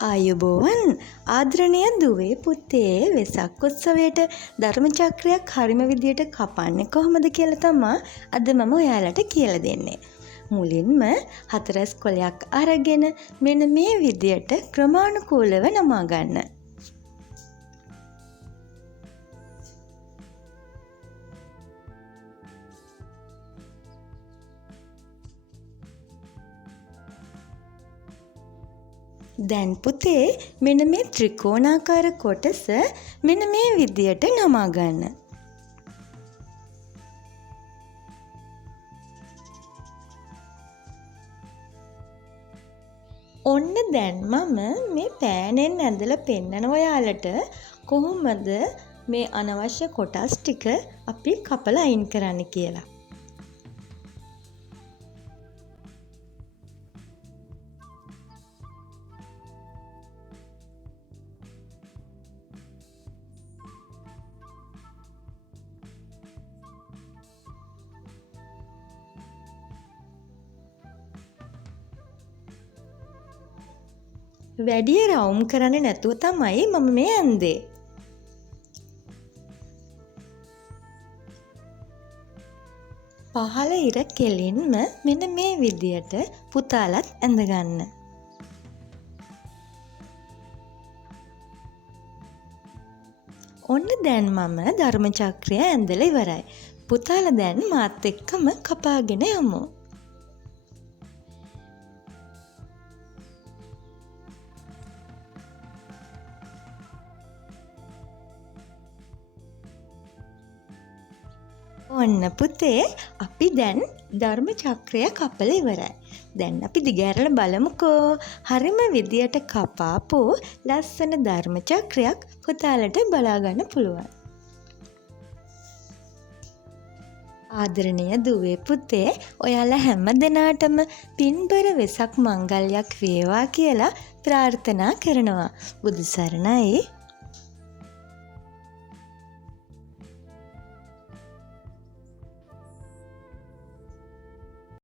ආයුබෝවන් ආදරණීය දුවේ පුතේ වෙසක් උත්සවයට ධර්ම චක්‍රයක් හරිම විදියට කපන්නේ කොහොමද කියලා තමයි අද මම ඔයාලට කියලා දෙන්නේ. මුලින්ම හතරස් කොලයක් අරගෙන මෙන්න මේ විදියට ක්‍රමානුකූලව නමා ගන්න. දැන් පුතේ මෙන්න මේ ත්‍රිකෝණාකාර කොටස මෙන්න මේ විදියට නමා ගන්න. ඔන්න දැන් මම මේ පෑනෙන් ඇඳලා පෙන්නන ඔයාලට කොහොමද මේ අනවශ්‍ය කොටස් ටික අපි කපලා අයින් කරන්න කියලා. වැඩිය රවුම් කරන්නේ නැතුව තමයි මම මේ ඇන්දේ. පහළ ඉර කෙලින්ම මෙන්න මේ විදියට පුතාලත් ඇඳගන්න. ඔන්න දැන් මම ධර්ම චක්‍රය ඇඳලා ඉවරයි. පුතාලා දැන් මාත් එක්කම කපාගෙන යමු. ඔන්න පුතේ අපි දැන් ධර්ම චක්‍රය කපලා ඉවරයි. දැන් අපි දිගහැරලා බලමුකෝ. හරිම විදියට කපාපු ලස්සන ධර්ම චක්‍රයක් පුතාලට බලා ගන්න පුළුවන්. ආදරණීය දුවේ පුතේ ඔයාලා හැම දිනාටම පින්බර වෙසක් මංගල්‍යයක් වේවා කියලා ප්‍රාර්ථනා කරනවා. බුදු සරණයි.